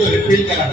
Repeal करा.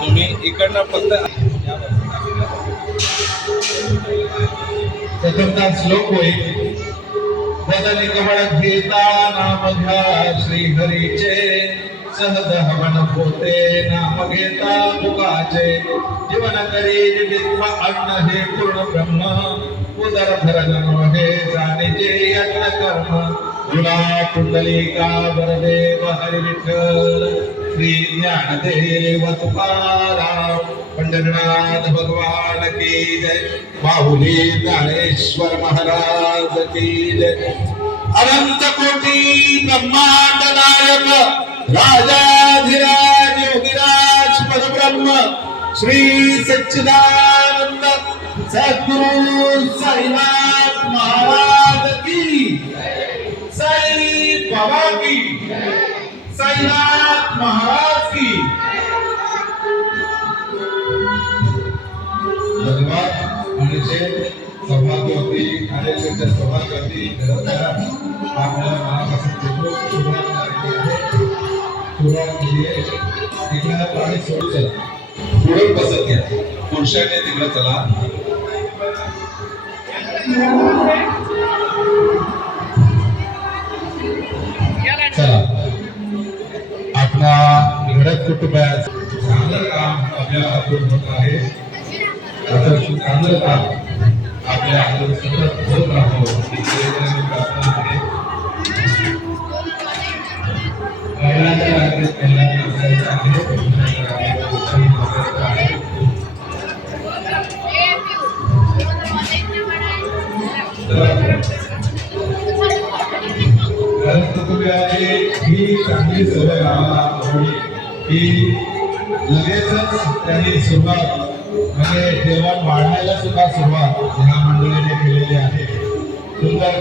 तुम्ही इकडनं फक्त चतुर्था श्लोक होईल. बदली कमळ घेता नाम घ्या श्रीहरीचे, सहज हवन होते नाम घेता मुखाचे. जीवन करी विद्व अन्न हे पूर्ण ब्रह्म, उदर धरण हे जाणीचे यज्ञ कर्म. गुणा कुंडलिका वरदेव हरि विठ्ठल, श्री ज्ञानदेव तुकाराम, पंढरनाथ भगवान की जय. माऊली ज्ञानेश्वर महाराज की जय. अनंत कोटी ब्रह्मांड नायक राजाधिराज योगीराज परब्रह्म श्री सच्चिदानंद सद्गुरु साईनाथ महाराज की, साई बाबा की, साईनाथ महाराज की. धन्यवाद. सौभाग्यवती कार्यक्रमाच्या सौभाग्यवती आपल्या मनापासून सुरुवात केली आहे. तिकडे पाणी सोडून चला, पुढे बसत घ्या. पुरुषाने तिकडे चला. चला, आपला घडत कुटुंबात चांगलं काम आपल्या हातून होत आहे. असं चांगलं काम आपल्या हातून सतत होत राहावं ही प्रार्थना आहे. महिलांच्या रात्रीत महिलांनी असायचं आहे. ही चांगली सवय लावली की लगेचच त्यांनी सुरुवात म्हणजे जेवण वाढायला सुद्धा सुरुवात ह्या मंडळीने केलेली आहे. सुंदर